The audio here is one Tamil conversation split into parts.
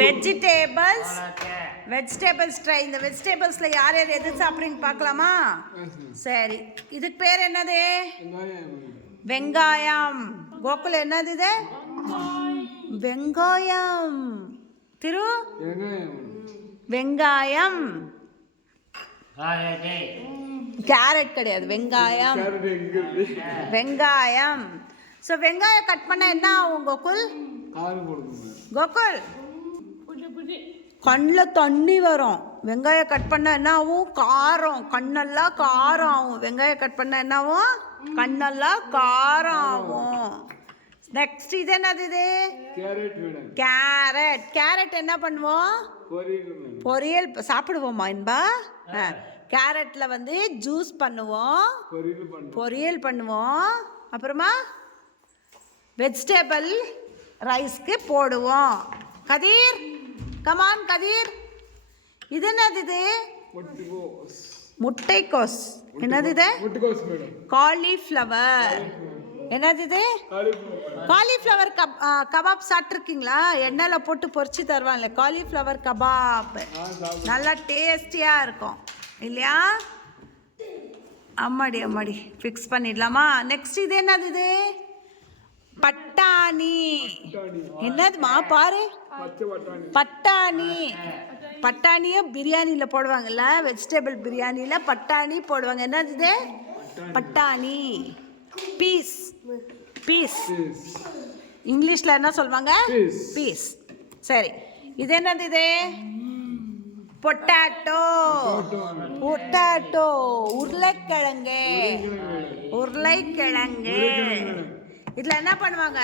Vegetables vegetables try. இந்த வெஜிடேபிள்ஸில் யார் யார் எது சாப்பிட்றீங்க பார்க்கலாமா? சரி, இதுக்கு பேர் என்னது? வெங்காயம். கோகுல் என்னது இது? வெங்காயம். திரு வெங்காயம். கேரட் கிடையாது, வெங்காயம். வெங்காயம். ஸோ வெங்காயம் கட் பண்ண என்ன ஆகும் கோகுல்? கோகுல் கண்ணில் தண்ணி வரும். வெங்காயம் கட் பண்ண என்ன ஆகும்? காரம். கண்ணெல்லாம் காரம் ஆகும். வெங்காயம் கட் பண்ண என்ன ஆகும்? கண்ணெல்லாம் காரம் ஆகும். நெக்ஸ்ட் இது என்னது? இது கேரட். கேரட் என்ன பண்ணுவோம்? பொரியல் சாப்பிடுவோமா இன்பா? கேரட்ல வந்து ஜூஸ் பண்ணுவோம், பொரியல் பண்ணுவோம். அப்புறமா வெஜிடபிள் ரைஸ்க்கு போடுவோம். கதிர், கமான் கதிர். இது என்னது? இது முட்டைக்கோஸ். என்னது இது? காலிஃப்ளவர். என்னது இது? காலிஃப்ளவர் கபாப் சாப்பிட்ருக்கீங்களா? எண்ணெயில் போட்டு பொரிச்சு தருவாங்க. காலிஃப்ளவர் கபாப் நல்லா டேஸ்டியாக இருக்கும் இல்லையா? அம்மாடி அம்மாடி ஃபிக்ஸ் பண்ணிடலாமா? நெக்ஸ்ட் இது என்னது? இது பட்டாணி. என்னதுமா பாரு? பட்டாணி. பட்டாணியும் பிரியாணியில் போடுவாங்கல்ல, வெஜிடபிள் பிரியாணியில் பட்டாணி போடுவாங்க. என்னது இது? பட்டாணி. பீஸ். பீஸ் இங்கிலீஷில் என்ன சொல்லுவாங்க? பீஸ். சரி, இது என்னது? இது பொட்டாட்டோ. பொட்டாட்டோ உருளைக்கிழங்கு. உருளைக்கிழங்கு. இதில் என்ன பண்ணுவாங்க?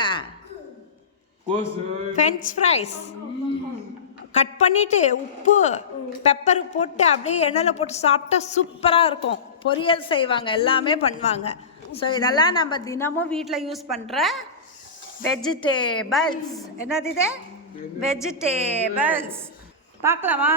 ஃப்ரெஞ்ச் ஃப்ரைஸ் கட் பண்ணிவிட்டு உப்பு பெப்பர் போட்டு அப்படியே எண்ணெயில் போட்டு சாப்பிட்டா சூப்பராக இருக்கும். பொரியல் செய்வாங்க, எல்லாமே பண்ணுவாங்க. ஸோ இதெல்லாம் நம்ம தினமும் வீட்டில் யூஸ் பண்ணுற வெஜிடேபிள்ஸ். என்னது இது? வெஜிடேபிள்ஸ். பார்க்கலாமா?